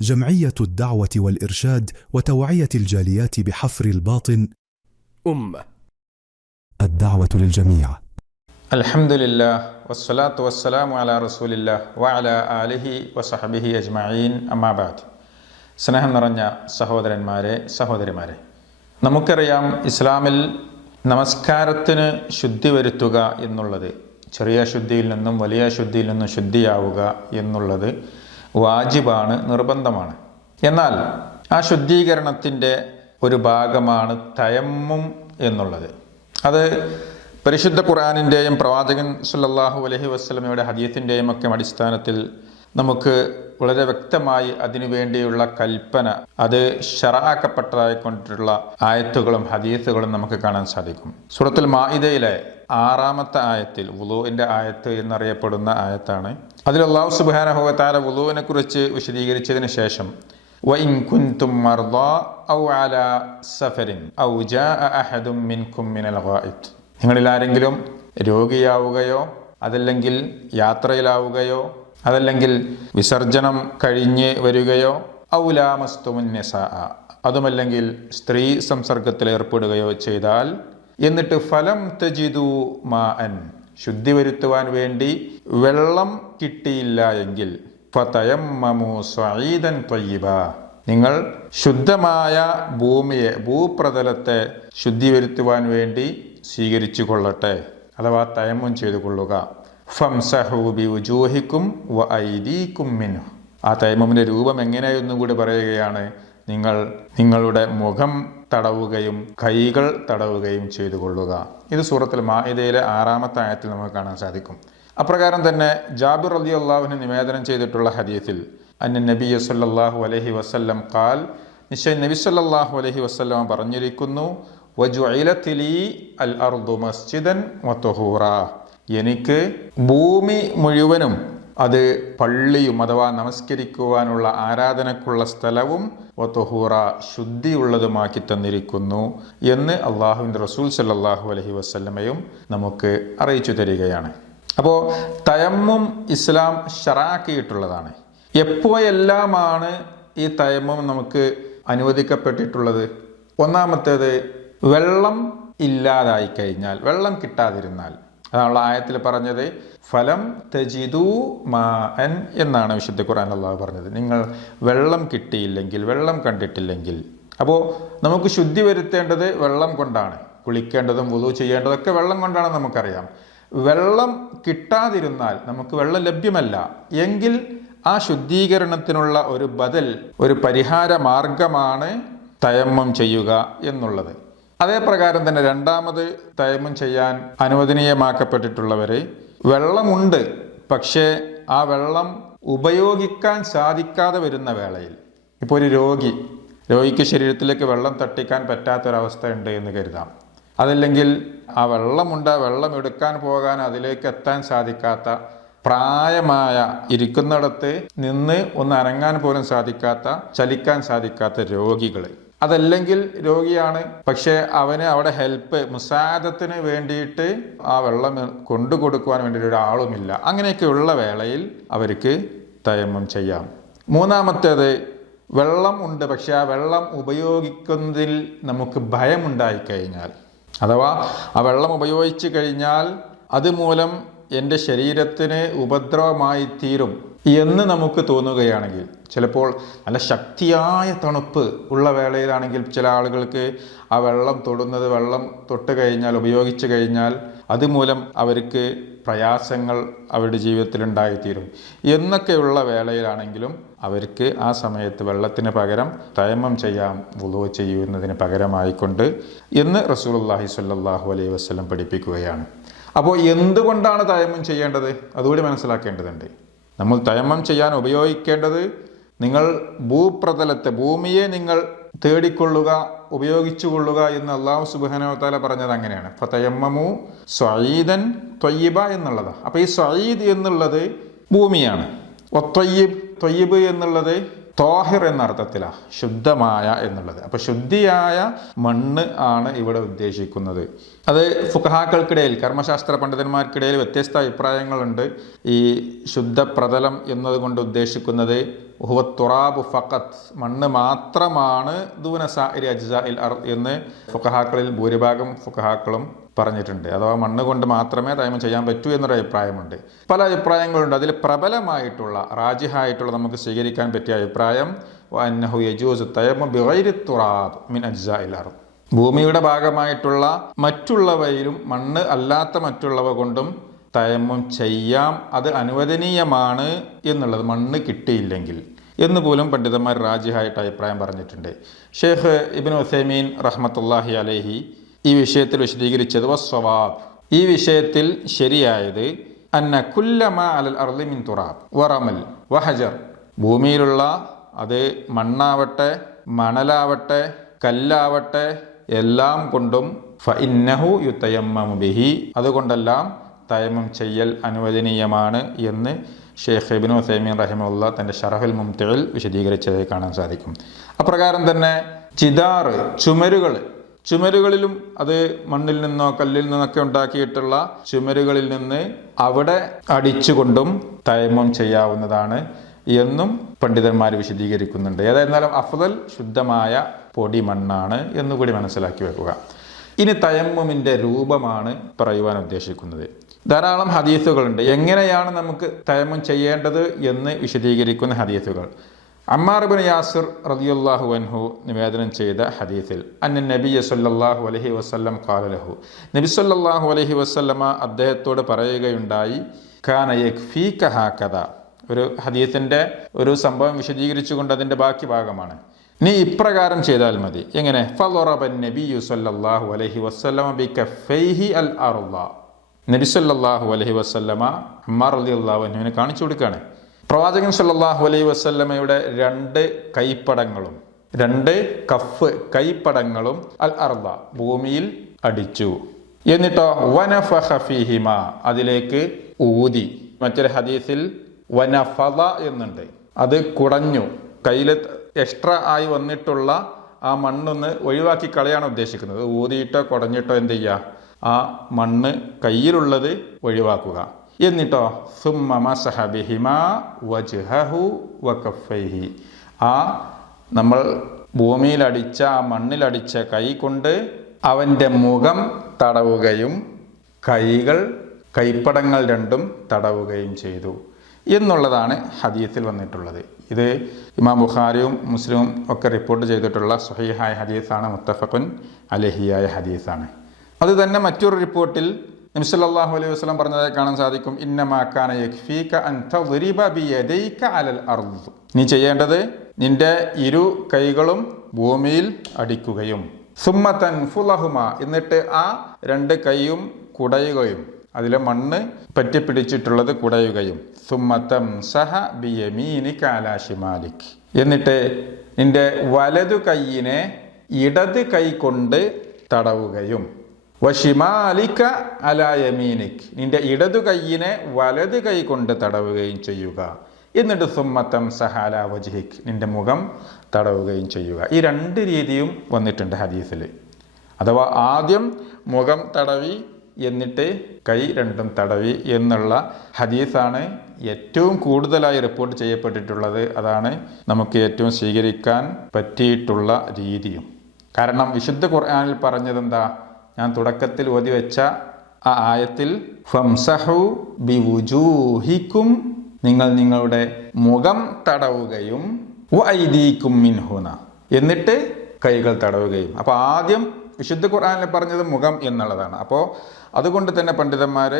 جمعية الدعوة والإرشاد وتوعية الجاليات بحفر الباطن الدعوة للجميع. الحمد لله والصلاة والسلام على رسول الله وعلى آله وصحبه أجمعين أما بعد. സ്നേഹം നിറഞ്ഞ സഹോദരന്മാരെ സഹോദരിമാരെ, നമുക്കറിയാം ഇസ്ലാമിൽ നമസ്കാരത്തിന് ശുദ്ധി വരുത്തുക എന്നുള്ളത്, ചെറിയ ശുദ്ധിയിൽ നിന്നും വലിയ ശുദ്ധിയിൽ നിന്നും ശുദ്ധിയാവുക എന്നുള്ളത് വാജിബാണ്, നിർബന്ധമാണ്. എന്നാൽ ആ ശുദ്ധീകരണത്തിൻ്റെ ഒരു ഭാഗമാണ് തയമ്മും എന്നുള്ളത്. അത് പരിശുദ്ധ ഖുർആനിൻ്റെയും പ്രവാചകൻ സല്ലല്ലാഹു അലൈഹി വസല്ലമയുടെ ഹദീസിൻ്റെയും ഒക്കെ അടിസ്ഥാനത്തിൽ നമുക്ക് വളരെ വ്യക്തമായി അതിനുവേണ്ടിയുള്ള കൽപ്പന, അത് ശറഅക്കപ്പെട്ടതായിക്കൊണ്ടുള്ള ആയത്തുകളും ഹദീസുകളും നമുക്ക് കാണാൻ സാധിക്കും. സൂറത്തുൽ മാഇദയിലെ 6-ാമത്തെ ആയത്തിൽ, വുളൂഇൻ്റെ ആയത്ത് എന്നറിയപ്പെടുന്ന ആയത്താണ്. അതിൽ അല്ലാഹു സുബ്ഹാനഹു വ തആല വുളൂഇനെ കുറിച്ച് വിശദീകരിച്ചതിന് ശേഷം വഇൻ കുൻതും മർദാ ഔ അലാ സഫരിൻ ഔ ജാഅ അഹദും മിൻകും മിനൽ ഗായിത്ത്, നിങ്ങളിൽ ആരെങ്കിലും രോഗിയാവുകയോ അതല്ലെങ്കിൽ യാത്രയിലാവുകയോ അതല്ലെങ്കിൽ വിസർജനം കഴിഞ്ഞ് വരികയോ ഔ ലാമസ്തുമുൻ നിസാഅ, അതുമല്ലെങ്കിൽ സ്ത്രീ സംസർഗത്തിൽ ഏർപ്പെടുകയോ ചെയ്താൽ, എന്നിട്ട് ഫലം തജിദു മാഅൻ, ശുദ്ധി വരുത്തുവാൻ വേണ്ടി വെള്ളം കിട്ടിയില്ല എങ്കിൽ ഫതയമ്മമു സ്വഈദൻ ത്വയ്യിബ, നിങ്ങൾ ശുദ്ധമായ ഭൂമിയെ, ഭൂപ്രതലത്തെ ശുദ്ധി വരുത്തുവാൻ വേണ്ടി സ്വീകരിച്ചു കൊള്ളട്ടെ, അഥവാ തയമ്മും ചെയ്തു കൊള്ളുക. ഫംസഹു ബിവുജൂഹിക്കും വ ഐദീക്കും മിൻഹു, ആ തയമ്മുമിൻ്റെ രൂപം എങ്ങനെയെന്നും കൂടി പറയുകയാണ്. നിങ്ങൾ നിങ്ങളുടെ മുഖം തടവുകയും കൈകൾ തടവുകയും ചെയ്തു കൊള്ളുക. ഇത് സൂറത്തുൽ മാഇദയിലെ 6-ാമത്തെ ആയത്തിൽ നമുക്ക് കാണാൻ സാധിക്കും. അപ്രകാരം തന്നെ ജാബിർ റളിയല്ലാഹു അൻഹു നിവേദനം ചെയ്തിട്ടുള്ള ഹദീസിൽ അന്ന നബിയ സല്ലല്ലാഹു അലൈഹി വസല്ലം ഖാൽ, നിശ്ചയം നബി സല്ലല്ലാഹു അലൈഹി വസല്ലം പറഞ്ഞിരിക്കുന്നു, വജുഇലത് ലീ അൽ അർദു മസ്ജിദൻ വതുഹൂറ, എനിക്ക് ഭൂമി മുഴുവനും അത് പള്ളിയും അഥവാ നമസ്കരിക്കുവാനുള്ള ആരാധനക്കുള്ള സ്ഥലവും വതുഹൂറ, ശുദ്ധിയുള്ളതുമാക്കി തന്നിരിക്കുന്നു എന്ന് അള്ളാഹുവിൻ്റെ റസൂൽ സല്ലല്ലാഹു അലൈഹി വസല്ലമയും നമുക്ക് അറിയിച്ചു തരികയാണ്. അപ്പോൾ തയമ്മും ഇസ്ലാം ശറഅക്കിയിട്ടുള്ളതാണ്. എപ്പോഴെല്ലാമാണ് ഈ തയമ്മും നമുക്ക് അനുവദിക്കപ്പെട്ടിട്ടുള്ളത്? ഒന്നാമത്തേത്, വെള്ളം ഇല്ലാതായി കഴിഞ്ഞാൽ, വെള്ളം കിട്ടാതിരുന്നാൽ. അതാണുള്ള ആയത്തിൽ പറഞ്ഞത് ഫലം തജിദു മാഅൻ എന്നാണ് വിശുദ്ധ ഖുർആൻ അല്ലാഹു പറഞ്ഞത്. നിങ്ങൾ വെള്ളം കിട്ടിയില്ലെങ്കിൽ, വെള്ളം കണ്ടിട്ടില്ലെങ്കിൽ. അപ്പോൾ നമുക്ക് ശുദ്ധി വരുത്തേണ്ടത് വെള്ളം കൊണ്ടാണ്. കുളിക്കേണ്ടതും വുളൂ ചെയ്യേണ്ടതൊക്കെ വെള്ളം കൊണ്ടാണ് നമുക്കറിയാം. വെള്ളം കിട്ടാതിരുന്നാൽ, നമുക്ക് വെള്ളം ലഭ്യമല്ല എങ്കിൽ ആ ശുദ്ധീകരണത്തിനുള്ള ഒരു ബദൽ, ഒരു പരിഹാര മാർഗമാണ് തയമ്മം ചെയ്യുക എന്നുള്ളത്. അതേ പ്രകാരം തന്നെ രണ്ടാമത് തയമ്മം ചെയ്യാൻ അനുവദനീയമാക്കപ്പെട്ടിട്ടുള്ളവര്, വെള്ളമുണ്ട് പക്ഷേ ആ വെള്ളം ഉപയോഗിക്കാൻ സാധിക്കാതെ വരുന്ന വേളയിൽ, ഇപ്പോൾ ഒരു രോഗിക്ക് ശരീരത്തിലേക്ക് വെള്ളം തട്ടിക്കാൻ പറ്റാത്തൊരവസ്ഥ ഉണ്ട് എന്ന് കരുതാം. അതല്ലെങ്കിൽ ആ വെള്ളമുണ്ട്, ആ വെള്ളം എടുക്കാൻ പോകാൻ, അതിലേക്ക് എത്താൻ സാധിക്കാത്ത, പ്രായമായ, ഇരിക്കുന്നിടത്ത് നിന്ന് ഒന്ന് അനങ്ങാൻ പോലും സാധിക്കാത്ത, ചലിക്കാൻ സാധിക്കാത്ത രോഗികൾ. അതല്ലെങ്കിൽ രോഗിയാണ് പക്ഷേ അവന് അവിടെ ഹെൽപ്പ്, മുസാദത്തിന് വേണ്ടിയിട്ട് ആ വെള്ളം കൊണ്ടു കൊടുക്കുവാൻ വേണ്ടിയിട്ട് ഒരാളുമില്ല. അങ്ങനെയൊക്കെയുള്ള വേളയിൽ അവർക്ക് തയമ്മം ചെയ്യാം. മൂന്നാമത്തേത്, വെള്ളം ഉണ്ട് പക്ഷെ ആ വെള്ളം ഉപയോഗിക്കുന്നതിൽ നമുക്ക് ഭയമുണ്ടായിക്കഴിഞ്ഞാൽ, അഥവാ ആ വെള്ളം ഉപയോഗിച്ച് കഴിഞ്ഞാൽ അതുമൂലം എൻ്റെ ശരീരത്തിന് ഉപദ്രവമായി തീരും എന്ന് നമുക്ക് തോന്നുകയാണെങ്കിൽ, ചിലപ്പോൾ നല്ല ശക്തിയായ തണുപ്പ് ഉള്ള വേളയിലാണെങ്കിൽ ചില ആളുകൾക്ക് ആ വെള്ളം തൊടുന്നത്, വെള്ളം തൊട്ട് കഴിഞ്ഞാൽ, ഉപയോഗിച്ച് കഴിഞ്ഞാൽ അതുമൂലം അവർക്ക് പ്രയാസങ്ങൾ അവരുടെ ജീവിതത്തിൽ ഉണ്ടായിത്തീരും എന്നൊക്കെയുള്ള വേളയിലാണെങ്കിലും അവർക്ക് ആ സമയത്ത് വെള്ളത്തിന് പകരം തയമ്മം ചെയ്യാം, വുളൂ ചെയ്യുന്നതിന് പകരമായിക്കൊണ്ട് എന്ന് റസൂലുള്ളാഹി സ്വല്ലല്ലാഹു അലൈഹി വസല്ലം പഠിപ്പിക്കുകയാണ്. അപ്പോൾ എന്തുകൊണ്ടാണ് തയമ്മം ചെയ്യേണ്ടത് അതുകൂടി മനസ്സിലാക്കേണ്ടതുണ്ട്. നമ്മൾ തയമ്മം ചെയ്യാൻ ഉപയോഗിക്കേണ്ടത്, നിങ്ങൾ ഭൂപ്രതലത്തെ, ഭൂമിയെ നിങ്ങൾ തേടിക്കൊള്ളുക, ഉപയോഗിച്ചു കൊള്ളുക എന്ന് അല്ലാഹു സുബ്ഹാനഹു വ തആല പറഞ്ഞത് അങ്ങനെയാണ്. ഫതയമ്മമു സ്വഈദൻ ത്വയ്യിബ എന്നുള്ളതാണ്. അപ്പോൾ ഈ സ്വഈദ് എന്നുള്ളത് ഭൂമിയാണ്. ത്വയ്യിബ് എന്നുള്ളത് ത്വാഹിർ എന്ന അർത്ഥത്തിലാണ്, ശുദ്ധമായ എന്നുള്ളത്. അപ്പോൾ ശുദ്ധിയായ മണ്ണ് ആണ് ഇവിടെ ഉദ്ദേശിക്കുന്നത്. അത് ഫുഖഹാക്കൾക്കിടയിൽ, കർമ്മശാസ്ത്ര പണ്ഡിതന്മാർക്കിടയിൽ വ്യത്യസ്ത അഭിപ്രായങ്ങളുണ്ട്. ഈ ശുദ്ധപ്രതലം എന്നതുകൊണ്ട് ഉദ്ദേശിക്കുന്നത് ഹുവ തുറാബു ഫഖത്ത്, മണ്ണ് മാത്രമാണ് ദൂന സാഇരി അജ്സാഇൽ അർദ് എന്ന് ഫുഖഹാക്കളിൽ ഭൂരിഭാഗം ഫുഖഹാക്കളും പറഞ്ഞിട്ടുണ്ട്. അഥവാ മണ്ണ് കൊണ്ട് മാത്രമേ തയമ്മം ചെയ്യാൻ പറ്റൂ എന്നൊരു അഭിപ്രായമുണ്ട്. പല അഭിപ്രായങ്ങളുണ്ട്. അതിൽ പ്രബലമായിട്ടുള്ള റാജിഹായിട്ടുള്ള നമുക്ക് സ്വീകരിക്കാൻ പറ്റിയ അഭിപ്രായം വഅന്നഹു യജൂസു തയമ്മം ബിഗൈരി തുറാബ് മിൻ അജ്സാഇൽ അർദ്, ഭൂമിയുടെ ഭാഗമായിട്ടുള്ള മറ്റുള്ളവയിലും മണ്ണ് അല്ലാത്ത മറ്റുള്ളവ കൊണ്ടും തയമ്മം ചെയ്യാം, അത് അനുവദനീയമാണ് എന്നുള്ളത്, മണ്ണ് കിട്ടിയില്ലെങ്കിൽ എന്ന് പോലും പണ്ഡിതന്മാർ റാജിഹായിട്ട് അഭിപ്രായം പറഞ്ഞിട്ടുണ്ട്. ഷെയ്ഖ് ഇബ്നു ഉസൈമീൻ റഹ്മത്തുള്ളാഹി അലൈഹി ഈ വിഷയത്തിൽ വിശദീകരിച്ചത് വസ്സവാബ്, ഈ വിഷയത്തിൽ ശരിയായത് അന്ന കുല്ലമാ അലൽ അർളി മിൻ തുറാബ് വറമൽ വഹജർ, ഭൂമിയിലുള്ള അത് മണ്ണാവട്ടെ മണലാവട്ടെ കല്ലാവട്ടെ എല്ലാം കൊണ്ടും ഫഇന്നഹു യുതയമ്മമു ബിഹി, അതുകൊണ്ടെല്ലാം തയമ്മം ചെയ്യൽ അനുവദനീയമാണ് എന്ന് ഷെയ്ഖ് ഇബ്നു ഉസൈമീൻ റഹിമഹുല്ലാ തൻ്റെ ശറഹുൽ മുംതിഇൽ വിശദീകരിച്ചതായി കാണാൻ സാധിക്കും. അപ്രകാരം തന്നെ ജിദാറ്, ചുമരുകളിലും അത് മണ്ണിൽ നിന്നോ കല്ലിൽ നിന്നൊക്കെ ഉണ്ടാക്കിയിട്ടുള്ള ചുമരുകളിൽ നിന്ന് അവിടെ അടിച്ചുകൊണ്ടും തയമ്മം ചെയ്യാവുന്നതാണ് എന്നും പണ്ഡിതന്മാർ വിശദീകരിക്കുന്നുണ്ട്. ഏതായിരുന്നാലും അഫ്ദൽ ശുദ്ധമായ പൊടി മണ്ണാണ് എന്നുകൂടി മനസ്സിലാക്കി വെക്കുക. ഇനി തയമ്മുമിൻ്റെ രൂപമാണ് പറയുവാൻ ഉദ്ദേശിക്കുന്നത്. ധാരാളം ഹദീസുകളുണ്ട് എങ്ങനെയാണ് നമുക്ക് തയമ്മം ചെയ്യേണ്ടത് എന്ന് വിശദീകരിക്കുന്ന ഹദീസുകൾ. അമ്മാർ ഇബ്നു യാസിർ റളിയല്ലാഹു അൻഹു നിവേദനം ചെയ്ത ഹദീസിൽ അന്ന നബിയ സല്ലല്ലാഹു അലൈഹി വസല്ലം ഖാല ലഹു, നബി സല്ലല്ലാഹു അലൈഹി വസല്ലമ അദ്ദേഹത്തോട് പറയുകയുണ്ടായി, കാന യക്ഫീക ഹാകദ, ഒരു ഹദീസിൻ്റെ ഒരു സംഭവം വിശദീകരിച്ചുകൊണ്ട് അതിൻ്റെ ബാക്കി ഭാഗമാണ്. നീ ഇപ്രകാരം ചെയ്താൽ മതി. എങ്ങനെ? ഫളറബൻ നബിയു സല്ലല്ലാഹു അലൈഹി വസല്ലമ ബികഫൈഹി അൽ അർള, നബി സല്ലല്ലാഹു അലൈഹി വസല്ലമ അമ്മാർ റളിയല്ലാഹു അൻഹുവിനെ കാണിച്ചു കൊടുക്കുകയാണ്. പ്രവാചകൻ സല്ലല്ലാഹു അലൈഹി വസല്ലമയുടെ രണ്ട് കഫ് കൈപ്പടങ്ങളും അൽ അർള ഭൂമിയിൽ അടിച്ചു. എന്നിട്ടോ വനഫഖ ഫീഹിമ, അതിലേക്ക് ഊതി. മറ്റൊരു ഹദീസിൽ വനഫള എന്നുണ്ട്, അത് കുടഞ്ഞു. കയ്യിൽ എക്സ്ട്രാ ആയി വന്നിട്ടുള്ള ആ മണ്ണൊന്ന് ഒഴിവാക്കി കളയാണ് ഉദ്ദേശിക്കുന്നത്. ഊതിയിട്ടോ കുടഞ്ഞിട്ടോ എന്ത് ചെയ്യുക? ആ മണ്ണ് കയ്യിലുള്ളത് ഒഴിവാക്കുക. എന്നിട്ടോ സുമ്മ മസഹ ബിഹിമാ വജ്ഹഹു വകഫൈഹി, ആ നമ്മൾ ഭൂമിയിലടിച്ച ആ മണ്ണിലടിച്ച കൈ കൊണ്ട് അവൻ്റെ മുഖം തടവുകയും കൈപ്പടങ്ങൾ രണ്ടും തടവുകയും ചെയ്തു എന്നുള്ളതാണ് ഹദീസിൽ വന്നിട്ടുള്ളത്. ഇത് ഇമാം ബുഖാരിയും മുസ്ലിമും ഒക്കെ റിപ്പോർട്ട് ചെയ്തിട്ടുള്ള സ്വഹീഹായ ഹദീസാണ്, മുത്തഫഖുൻ അലൈഹിയായ ഹദീസാണ്. അത് തന്നെ മറ്റൊരു റിപ്പോർട്ടിൽ നബി സല്ലല്ലാഹു അലൈഹി വസല്ലം പറഞ്ഞതായി കാണാൻ സാധിക്കും, ഇന്നമാ കാന യക്ഫീക അൻ തദ്രിബ ബിയദൈക അലൽ അർദ്, നീ ചെയ്യേണ്ടത് നിന്റെ ഇരു കൈകളും ഭൂമിയിൽ അടിക്കുകയും സുമ്മ തൻഫുലഹുമ, എന്നിട്ട് ആ രണ്ട് കൈയും കുടയുകയും, അതിലെ മണ്ണ് പറ്റിപ്പിടിച്ചിട്ടുള്ളത് കുടയുകയും, സുമ്മ തംസഹ ബിയമീനിക അലാ ശിമാലിക്, എന്നിട്ട് നിന്റെ വലതു കൈയിനെ ഇടത് കൈ കൊണ്ട് തടവുകയും, വശിമാലിക അലാ യമീനിക്, നിന്റെ ഇടതു കൈയിനെ വലത് കൈ കൊണ്ട് തടവുകയും ചെയ്യുക. എന്നിട്ട് സുമ്മ തംസഹ അലാ വജ്ഹിക്, നിന്റെ മുഖം തടവുകയും ചെയ്യുക. ഈ രണ്ട് രീതിയും വന്നിട്ടുണ്ട് ഹദീസിൽ. അഥവാ ആദ്യം മുഖം തടവി എന്നിട്ട് കൈ രണ്ടും തടവി എന്നുള്ള ഹദീസാണ് ഏറ്റവും കൂടുതലായി റിപ്പോർട്ട് ചെയ്യപ്പെട്ടിട്ടുള്ളത്. അതാണ് നമുക്ക് ഏറ്റവും സ്വീകരിക്കാൻ പറ്റിയിട്ടുള്ള രീതിയും. കാരണം വിശുദ്ധ ഖുർആനിൽ പറഞ്ഞതെന്താ? ഞാൻ തുടക്കത്തിൽ ഓതി വെച്ച ആ ആയത്തിൽ ഫംസഹു ബിവുജൂഹിക്കും, നിങ്ങൾ നിങ്ങളുടെ മുഖം തടവുകയും വഅയ്ദീകും മിൻഹുന, എന്നിട്ട് കൈകൾ തടവുകയും. അപ്പോൾ ആദ്യം വിശുദ്ധ ഖുർആനിൽ പറഞ്ഞത് മുഖം എന്നുള്ളതാണ്. അപ്പോൾ അതുകൊണ്ട് തന്നെ പണ്ഡിതന്മാർ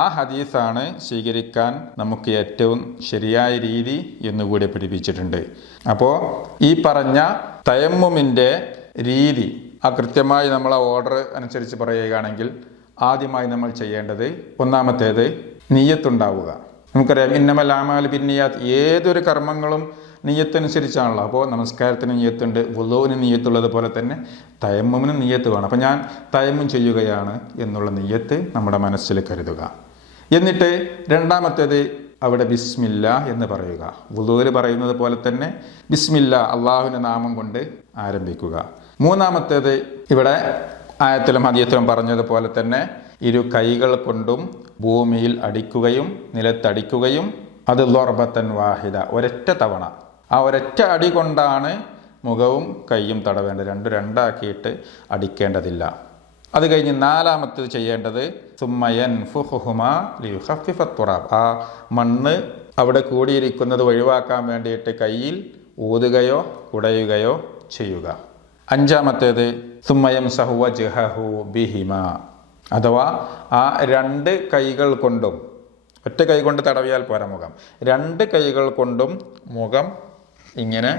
ആ ഹദീസാണ് സ്വീകരിക്കാൻ നമുക്ക് ഏറ്റവും ശരിയായ രീതി എന്നുകൂടി പഠിപ്പിച്ചിട്ടുണ്ട്. അപ്പോൾ ഈ പറഞ്ഞ തയമ്മുമിൻ്റെ രീതി കൃത്യമായി നമ്മൾ ആ ഓർഡർ അനുസരിച്ച് പറയുകയാണെങ്കിൽ ആദ്യമായി നമ്മൾ ചെയ്യേണ്ടത്, ഒന്നാമത്തേത് നിയ്യത്തുണ്ടാവുക. നമുക്കറിയാം, ഇന്നമൽ അഅ്മാലു ബിന്നിയാത്ത്, ഏതൊരു കർമ്മങ്ങളും നിയ്യത്തനുസരിച്ചാണല്ലോ. അപ്പോൾ നമസ്കാരത്തിന് നിയ്യത്തുണ്ട്, വുളൂവിന് നിയ്യത്തുള്ളത് പോലെ തന്നെ തയമ്മുമിന് നിയ്യത്ത് വേണം. അപ്പോൾ ഞാൻ തയമ്മും ചെയ്യുകയാണ് എന്നുള്ള നിയ്യത്ത് നമ്മുടെ മനസ്സിൽ കരുതുക. എന്നിട്ട് രണ്ടാമത്തേത് അവിടെ ബിസ്മില്ല എന്ന് പറയുക. വുളൂവിൽ പറയുന്നത് പോലെ തന്നെ ബിസ്മില്ല, അള്ളാഹുവിൻ്റെ നാമം കൊണ്ട് ആരംഭിക്കുക. മൂന്നാമത്തേത് ഇവിടെ ആയത്തിലും ഹദീസിലും പറഞ്ഞതുപോലെ തന്നെ ഇരു കൈകൾ കൊണ്ടും ഭൂമിയിൽ അടിക്കുകയും നിലത്തടിക്കുകയും, അത് ലൊർബത്തൻ വാഹിദ, ഒരൊറ്റ തവണ. ആ ഒരൊറ്റ അടി കൊണ്ടാണ് മുഖവും കൈയും തടവേണ്ടത്. രണ്ടാക്കിയിട്ട് അടിക്കേണ്ടതില്ല. അത് കഴിഞ്ഞ് നാലാമത്തേത് ചെയ്യേണ്ടത് സുമ്മയൻഫുഹുമാ ലിയുഖഫിഫ തുറാബ്. ആ മണ്ണ് അവിടെ കൂടിയിരിക്കുന്നത് ഒഴിവാക്കാൻ വേണ്ടിയിട്ട് കയ്യിൽ ഊതുകയോ കുടയുകയോ ചെയ്യുക. അഞ്ചാമത്തേത് സുമ്മയംസഹു വജ്ഹഹു ബിഹിമ, അഥവാ ആ രണ്ട് കൈകൾ കൊണ്ടും, ഒറ്റ കൈ കൊണ്ട് തടവിയാൽ പോരാ മുഖം, രണ്ട് കൈകൾ കൊണ്ടും മുഖം ഇങ്ങനെ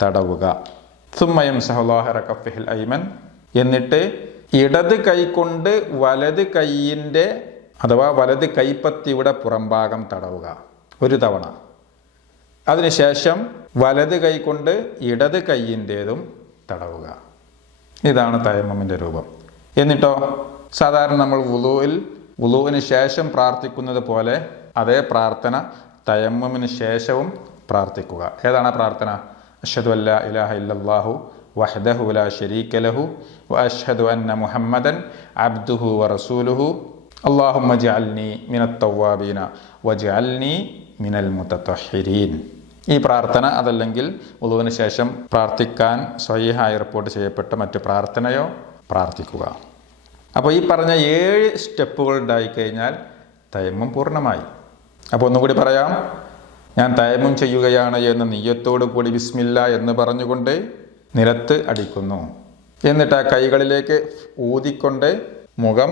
തടവുക. സുമ്മയംസഹു ളാഹിറ കഫിഹിൽ ഐമൻ, എന്നിട്ട് ഇടത് കൈ കൊണ്ട് വലത് കൈയിൻ്റെ അഥവാ വലത് കൈപ്പത്തിയുടെ പുറംഭാഗം തടവുക ഒരു തവണ. അതിനുശേഷം വലത് കൈ കൊണ്ട് ഇടത് കൈയിൻ്റേതും തടവുക. ഇതാണ് തയമ്മുമിൻ്റെ രൂപം. എന്നിട്ടോ സാധാരണ നമ്മൾ വുളൂവിന് ശേഷം പ്രാർത്ഥിക്കുന്നത് പോലെ അതേ പ്രാർത്ഥന തയമ്മുമിന് ശേഷവും പ്രാർത്ഥിക്കുക. ഏതാണ് ആ പ്രാർത്ഥന? അഷ്ഹദു അല്ലാ ഇലാഹ ഇല്ലല്ലാഹു വഹ്ദഹു ലാ ശരീക ലഹു വഅഷ്ഹദു അന്ന മുഹമ്മദൻ അബ്ദുഹു വറസൂലുഹു അല്ലാഹുമ്മ ജഅൽനി മിനത്ത് തവ്വാബീന വജഅൽനി മിനൽ മുതത്വഹിരീൻ. ഈ പ്രാർത്ഥന അതല്ലെങ്കിൽ വുളൂവിന് ശേഷം പ്രാർത്ഥിക്കാൻ സ്വഹീഹായി റിപ്പോർട്ട് ചെയ്യപ്പെട്ട മറ്റു പ്രാർത്ഥനയോ പ്രാർത്ഥിക്കുക. അപ്പോൾ ഈ പറഞ്ഞ 7 സ്റ്റെപ്പുകൾ ഉണ്ടായിക്കഴിഞ്ഞാൽ തയമ്മും പൂർണ്ണമായി. അപ്പോൾ ഒന്നുകൂടി പറയാം. ഞാൻ തയമ്മും ചെയ്യുകയാണ് എന്ന നിയ്യത്തോടു കൂടി ബിസ്മില്ല എന്ന് പറഞ്ഞുകൊണ്ട് നിലത്ത് അടിക്കുന്നു. എന്നിട്ട് ആ കൈകളിലേക്ക് ഊതിക്കൊണ്ട് മുഖം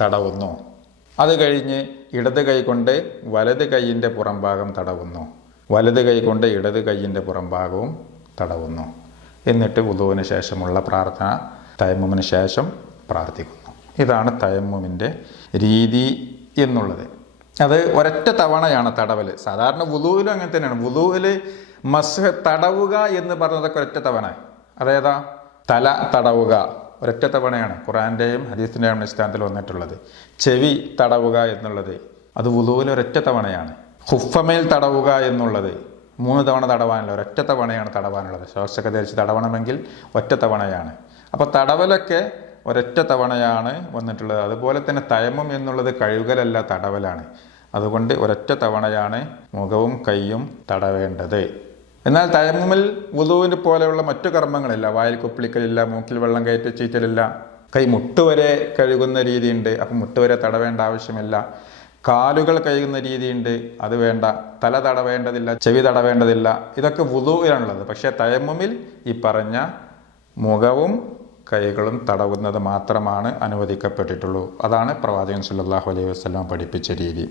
തടവുന്നു. അത് കഴിഞ്ഞ് ഇടത് കൈ കൊണ്ട് വലത് കൈയിൻ്റെ പുറംഭാഗം തടവുന്നു. വലത് കൈ കൊണ്ട് ഇടത് കൈയിൻ്റെ പുറംഭാഗവും തടവുന്നു. എന്നിട്ട് വുളൂവിന് ശേഷമുള്ള പ്രാർത്ഥന തയമ്മുമിന് ശേഷം പ്രാർത്ഥിക്കുന്നു. ഇതാണ് തയമ്മുമിൻ്റെ രീതി എന്നുള്ളത്. അത് ഒരൊറ്റ തവണയാണ് തടവൽ. സാധാരണ വുളൂവിലും അങ്ങനെ തന്നെയാണ്. വുളൂവിൽ മസ്ഹ് തടവുക എന്ന് പറഞ്ഞതൊക്കെ ഒരൊറ്റ തവണ. അതേതാ? തല തടവുക ഒരൊറ്റ തവണയാണ് ഖുർആൻ്റെയും ഹദീസിൻ്റെയും അടിസ്ഥാനത്തിൽ വന്നിട്ടുള്ളത്. ചെവി തടവുക എന്നുള്ളത് അത് വുളൂവിൽ ഒരൊറ്റ തവണയാണ്. ഖുഫമേൽ തടവുക എന്നുള്ളത് 3 തവണ തടവാനുള്ള ഒരൊറ്റ തവണയാണ് തടവാനുള്ളത്. ശ്വാസമൊക്കെ ധരിച്ച് തടവണമെങ്കിൽ ഒറ്റ തവണയാണ്. അപ്പോൾ തടവലൊക്കെ ഒരൊറ്റ തവണയാണ് വന്നിട്ടുള്ളത്. അതുപോലെ തന്നെ തയമ്മും എന്നുള്ളത് കഴുകലല്ല, തടവലാണ്. അതുകൊണ്ട് ഒരൊറ്റ തവണയാണ് മുഖവും കൈയും തടവേണ്ടത്. എന്നാൽ തയമ്മുമിൽ വുളൂവിന് പോലെയുള്ള മറ്റു കർമ്മങ്ങളില്ല. വായിൽ കുപ്പിളിക്കലില്ല, മൂക്കിൽ വെള്ളം കയറ്റി ചീറ്റലില്ല, കൈ മുട്ടുവരെ കഴുകുന്ന രീതിയുണ്ട്. അപ്പം മുട്ടുവരെ തടവേണ്ട ആവശ്യമില്ല. കാലുകൾ കഴുകുന്ന രീതിയുണ്ട്, അത് വേണ്ട. തല തടവേണ്ടതില്ല, ചെവി തടവേണ്ടതില്ല. ഇതൊക്കെ വുളൂവിലാണുള്ളത്. പക്ഷേ തയമ്മുമിൽ ഈ പറഞ്ഞ മുഖവും കൈകളും തടവുന്നത് മാത്രമാണ് അനുവദിക്കപ്പെട്ടിട്ടുള്ളൂ. അതാണ് പ്രവാചകൻ സല്ലല്ലാഹു അലൈഹി വസല്ലം പഠിപ്പിച്ച രീതി.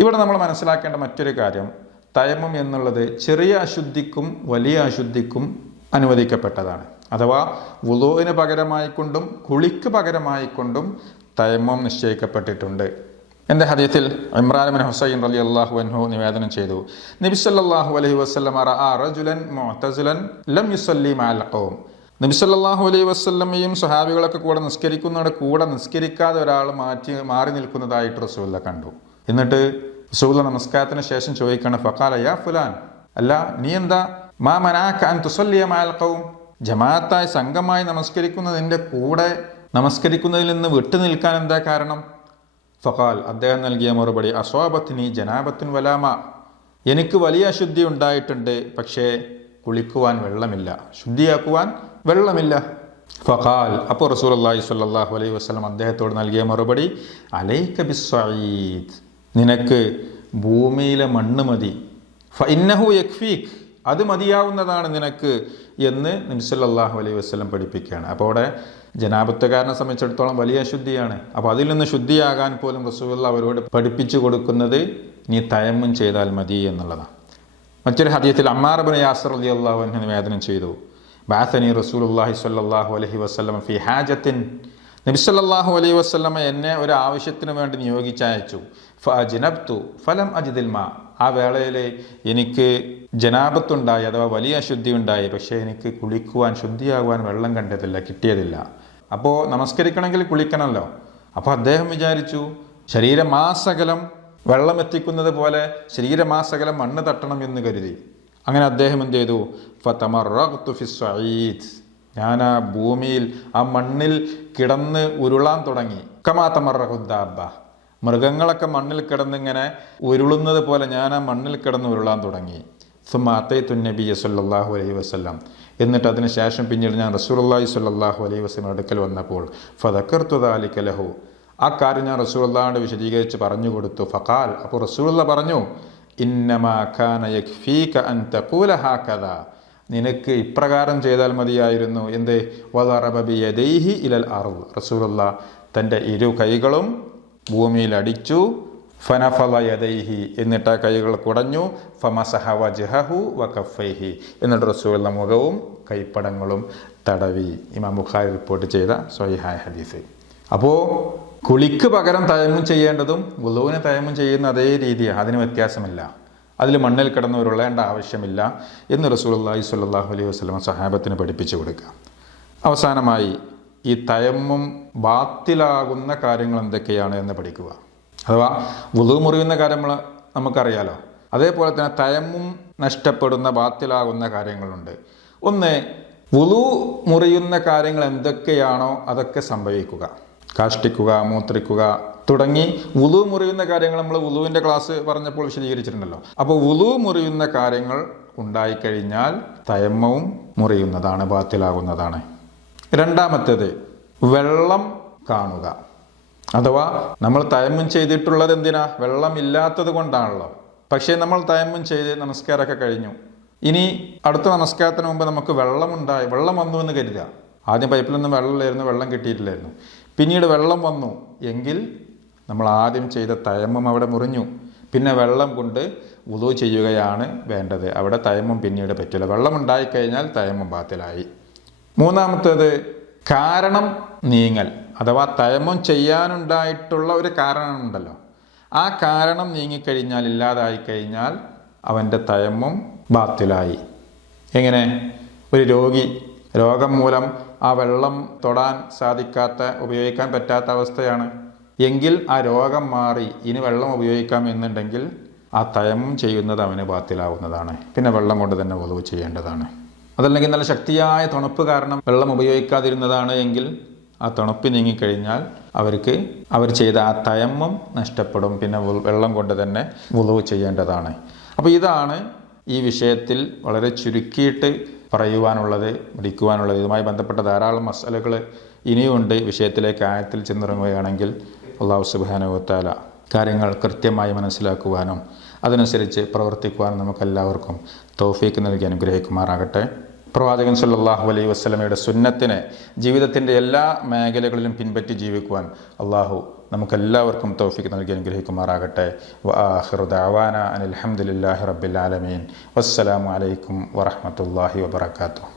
ഇവിടെ നമ്മൾ മനസ്സിലാക്കേണ്ട മറ്റൊരു കാര്യം, തയമ്മും എന്നുള്ളത് ചെറിയ അശുദ്ധിക്കും വലിയ അശുദ്ധിക്കും അനുവദിക്കപ്പെട്ടതാണ്. അഥവാ വുളൂവിന് പകരമായിക്കൊണ്ടും കുളിക്ക് പകരമായിക്കൊണ്ടും തയമ്മും നിശ്ചയിക്കപ്പെട്ടിട്ടുണ്ട്. എൻ്റെ ഹദീസിൽ ഇമ്രാൻ ഇബ്നു ഹുസൈൻ റളിയല്ലാഹു അൻഹു നിവേദനം ചെയ്തു, നബി സല്ലല്ലാഹു അലൈഹി വസല്ലം റഅ റജുലൻ മുഅ്തസിലൻ ലം യുസല്ലി മഅൽ ഖൗം. നബി സല്ലല്ലാഹു അലൈഹി വസല്ലമയും സ്വഹാബികളൊക്കെ കൂടെ നിസ്കരിക്കുന്നവരുടെ കൂടെ നിസ്കരിക്കാതെ ഒരാൾ മാറി നിൽക്കുന്നതായിട്ട് റസൂലുള്ള കണ്ടു. എന്നിട്ട് റസൂലുള്ള നമസ്കാരത്തിന് ശേഷം ചോദിക്കണം, ഫഖാല യാ ഫുലാൻ, അല്ല നീ എന്താ മാ മനാക അൻ തുസല്ലിയ മഅൽ ഖൗം, ജമാഅത്തായി സംഘമായി നമസ്കരിക്കുന്നതിൻ്റെ കൂടെ നമസ്കരിക്കുന്നതിൽ നിന്ന് വിട്ടു നിൽക്കാൻ എന്താ കാരണം? ഫഖാൽ, അദ്ദേഹം നൽകിയ മറുപടി, അസ്വാബത്നി ജനാബത്തുൻ വലാമ, എനിക്ക് വലിയ അശുദ്ധി ഉണ്ടായിട്ടുണ്ട്, പക്ഷേ കുളിക്കുവാൻ വെള്ളമില്ല, ശുദ്ധിയാക്കുവാൻ വെള്ളമില്ല. ഫഖാൽ, അപ്പോൾ റസൂലുള്ളാഹി സ്വല്ലല്ലാഹു അലൈഹി വസല്ലം അദ്ദേഹത്തോട് നൽകിയ മറുപടി, അലൈക ബിസ്സഈദ്, നിനക്ക് ഭൂമിയിലെ മണ്ണ് മതി, ഫഇന്നഹു യക്ഫീക്, അത് മതിയാവുന്നതാണ് നിനക്ക് എന്ന് നബി സല്ലല്ലാഹു അലൈഹി വസല്ലം പഠിപ്പിക്കുകയാണ്. അപ്പോൾ അവിടെ ജനാബത്തുകാരനെ സംബന്ധിച്ചിടത്തോളം വലിയ അശുദ്ധിയാണ്. അപ്പോൾ അതിൽ നിന്ന് ശുദ്ധിയാകാൻ പോലും റസൂലുള്ള അവരോട് പഠിപ്പിച്ചു കൊടുക്കുന്നത് നീ തയമ്മും ചെയ്താൽ മതി എന്നുള്ളതാണ്. മറ്റൊരു ഹദീസിൽ അമ്മാർ ഇബ്നു യാസിർ റളിയല്ലാഹു അൻഹു നിവേദനം ചെയ്തു, ബഅസനി റസൂലുള്ളാഹി സ്വല്ലല്ലാഹു അലൈഹി വസല്ലം ഫി ഹാജത്തിൻ, നബി സല്ലല്ലാഹു അലൈഹി വസല്ലം എന്നെ ഒരു ആവശ്യത്തിന് വേണ്ടി നിയോഗിച്ചയച്ചു. ഫഅജ്നബ്തു ഫലം അജിദിൽ മാ, ആ വേളയിൽ എനിക്ക് ജനാബത്തുണ്ടായി, അഥവാ വലിയ അശുദ്ധി ഉണ്ടായി, പക്ഷേ എനിക്ക് കുളിക്കുവാൻ ശുദ്ധിയാകുവാൻ വെള്ളം കണ്ടതില്ല, കിട്ടിയതില്ല. അപ്പോൾ നമസ്കരിക്കണമെങ്കിൽ കുളിക്കണമല്ലോ. അപ്പോൾ അദ്ദേഹം വിചാരിച്ചു ശരീരമാസകലം വെള്ളം എത്തിക്കുന്നത് പോലെ ശരീരമാസകലം മണ്ണ് തട്ടണം എന്ന് കരുതി. അങ്ങനെ അദ്ദേഹം എന്ത് ചെയ്തു? ഫതമറഗ്തു ഫിസ്സഈദ്, ഞാൻ ആ ഭൂമിയിൽ ആ മണ്ണിൽ കിടന്ന് ഉരുളാൻ തുടങ്ങി. കമാ തമറഹുദ്ദാബ, മൃഗങ്ങളൊക്കെ മണ്ണിൽ കിടന്നിങ്ങനെ ഉരുളുന്നത് പോലെ ഞാൻ ആ മണ്ണിൽ കിടന്ന് ഉരുളാൻ തുടങ്ങി. സുമ്മ അത്തൈതു നബിയ സല്ലല്ലാഹു അലൈഹി വസല്ലം, എന്നിട്ട് അതിന് ശേഷം പിന്നീട് ഞാൻ റസൂലുള്ളാഹി സ്വല്ലല്ലാഹു അലൈഹി വസല്ലം അടുക്കൽ വന്നപ്പോൾ ഫദക്കർതു ദാലിക ലഹു, ആ കാര്യം ഞാൻ റസൂലുള്ളാഹിയോട് വിശദീകരിച്ച് പറഞ്ഞു കൊടുത്തു. ഫഖാൽ, അപ്പോൾ റസൂലുള്ള പറഞ്ഞു, ഇന്നമാ കാന യക്ഫീക അൻ തഖൂല ഹാകദാ, നിനക്ക് ഇപ്രകാരം ചെയ്താൽ മതിയായിരുന്നു. എന്ത്? വദറബ ബിയദൈഹി ഇലൽ അർദ്, റസൂലുള്ള തൻ്റെ ഇരു കൈകളും ഭൂമിയിൽ അടിച്ചു. ഫനഫള യദൈഹി, എന്നിട്ട് ആ കൈകൾ കുടഞ്ഞു. ഫമസഹ വജ്ഹഹു വകഫൈഹി, എന്നിട്ട് റസൂലുള്ള മുഖവും കൈപ്പടങ്ങളും തടവി. ഇമാം ബുഖാരി റിപ്പോർട്ട് ചെയ്ത സ്വഹീഹായ ഹദീസ്. അപ്പോൾ കുളിക്ക് പകരം തയമ്മും ചെയ്യേണ്ടതും വുളൂവിന് തയമ്മും ചെയ്യുന്ന അതേ രീതിയാണ്, അതിന് വ്യത്യാസമില്ല. അതിൽ മണ്ണിൽ കിടന്ന് ഉരുളേണ്ട ആവശ്യമില്ല എന്ന് റസൂലുള്ളാഹി സ്വല്ലല്ലാഹു അലൈഹി വസല്ലം സഹാബത്തിന് പഠിപ്പിച്ചു കൊടുക്കുക. അവസാനമായി ഈ തയമ്മും ബാത്തിലാകുന്ന കാര്യങ്ങൾ എന്തൊക്കെയാണ് എന്ന് പഠിക്കുക. അഥവാ വുളൂ മുറിയുന്ന കാര്യങ്ങൾ നമുക്കറിയാലോ, അതേപോലെ തന്നെ തയമ്മും നഷ്ടപ്പെടുന്ന ബാത്തിലാകുന്ന കാര്യങ്ങളുണ്ട്. ഒന്ന്, വുളൂ മുറിയുന്ന കാര്യങ്ങൾ എന്തൊക്കെയാണോ അതൊക്കെ സംഭവിക്കുക. കാഷ്ടിക്കുക, മൂത്രിക്കുക തുടങ്ങി വുളൂ മുറിയുന്ന കാര്യങ്ങൾ നമ്മൾ വുളൂവിൻ്റെ ക്ലാസ് പറഞ്ഞപ്പോൾ വിശദീകരിച്ചിട്ടുണ്ടല്ലോ. അപ്പോൾ വുളൂ മുറിയുന്ന കാര്യങ്ങൾ ഉണ്ടായിക്കഴിഞ്ഞാൽ തയമ്മവും മുറിയുന്നതാണ്, ബാത്തിലാകുന്നതാണ്. രണ്ടാമത്തേത്, വെള്ളം കാണുക. അഥവാ നമ്മൾ തയമ്മും ചെയ്തിട്ടുള്ളത് എന്തിനാ? വെള്ളം ഇല്ലാത്തത് കൊണ്ടാണല്ലോ. പക്ഷേ നമ്മൾ തയമ്മും ചെയ്ത് നമസ്കാരമൊക്കെ കഴിഞ്ഞു. ഇനി അടുത്ത നമസ്കാരത്തിന് മുമ്പ് നമുക്ക് വെള്ളം വന്നു എന്ന് കരുതുക. ആദ്യം പൈപ്പിലൊന്നും വെള്ളമില്ലായിരുന്നു, വെള്ളം കിട്ടിയിട്ടില്ലായിരുന്നു. പിന്നീട് വെള്ളം വന്നു എങ്കിൽ നമ്മൾ ആദ്യം ചെയ്ത തയമ്മും അവിടെ മുറിഞ്ഞു. പിന്നെ വെള്ളം കൊണ്ട് വുളൂ ചെയ്യുകയാണ് വേണ്ടത്. അവിടെ തയമ്മും പിന്നീട് പറ്റില്ല. വെള്ളം ഉണ്ടായിക്കഴിഞ്ഞാൽ തയമ്മും ബാത്തിലായി. മൂന്നാമത്തേത്, കാരണം നീങ്ങൽ. അഥവാ തയമ്മും ചെയ്യാനുണ്ടായിട്ടുള്ള ഒരു കാരണമുണ്ടല്ലോ, ആ കാരണം നീങ്ങിക്കഴിഞ്ഞാൽ, ഇല്ലാതായിക്കഴിഞ്ഞാൽ അവൻ്റെ തയമ്മും ബാത്തിലായി. എങ്ങനെ? ഒരു രോഗം മൂലം ആ വെള്ളം തൊടാൻ സാധിക്കാത്ത, ഉപയോഗിക്കാൻ പറ്റാത്ത അവസ്ഥയാണ് എങ്കിൽ ആ രോഗം മാറി ഇനി വെള്ളം ഉപയോഗിക്കാം എന്നുണ്ടെങ്കിൽ ആ തയമ്മും ചെയ്യുന്നത് അവന് ബാത്തിലാവുന്നതാണ്. പിന്നെ വെള്ളം കൊണ്ട് തന്നെ വുളൂ ചെയ്യേണ്ടതാണ്. അതല്ലെങ്കിൽ നല്ല ശക്തിയായ തണുപ്പ് കാരണം വെള്ളം ഉപയോഗിക്കാതിരുന്നതാണ് എങ്കിൽ ആ തണുപ്പ് നീങ്ങിക്കഴിഞ്ഞാൽ അവർ ചെയ്ത ആ തയമ്മും നഷ്ടപ്പെടും. പിന്നെ വെള്ളം കൊണ്ട് തന്നെ വുളൂ ചെയ്യേണ്ടതാണ്. അപ്പോൾ ഇതാണ് ഈ വിഷയത്തിൽ വളരെ ചുരുക്കിയിട്ട് പറയുവാനുള്ളത്, പഠിക്കുവാനുള്ളത്. ഇതുമായി ബന്ധപ്പെട്ട ധാരാളം മസലകൾ ഇനിയുണ്ട്. വിഷയത്തിലേക്ക് ആഴത്തിൽ ചെന്നിറങ്ങുകയാണെങ്കിൽ അല്ലാഹു സുബ്ഹാനഹു വ തആല കാര്യങ്ങൾ കൃത്യമായി മനസ്സിലാക്കുവാനും അതനുസരിച്ച് പ്രവർത്തിക്കുവാനും നമുക്കെല്ലാവർക്കും തൗഫീക്ക് നൽകി അനുഗ്രഹിക്കുമാറാകട്ടെ. പ്രവാചകൻ സല്ലല്ലാഹു അലൈഹി വസല്ലമയുടെ സുന്നത്തിനെ ജീവിതത്തിൻ്റെ എല്ലാ മേഖലകളിലും പിൻപറ്റി ജീവിക്കുവാൻ അള്ളാഹു നമുക്കെല്ലാവർക്കും തൗഫീക്ക് നൽകി അനുഗ്രഹിക്കുമാറാകട്ടെ. വആഖിറു ദഅവാന അനിൽ ഹംദുലില്ലാഹി റബ്ബിൽ ആലമീൻ. വസ്സലാമു അലൈക്കും വറഹ്മത്തുള്ളാഹി വബറകാതുഹു.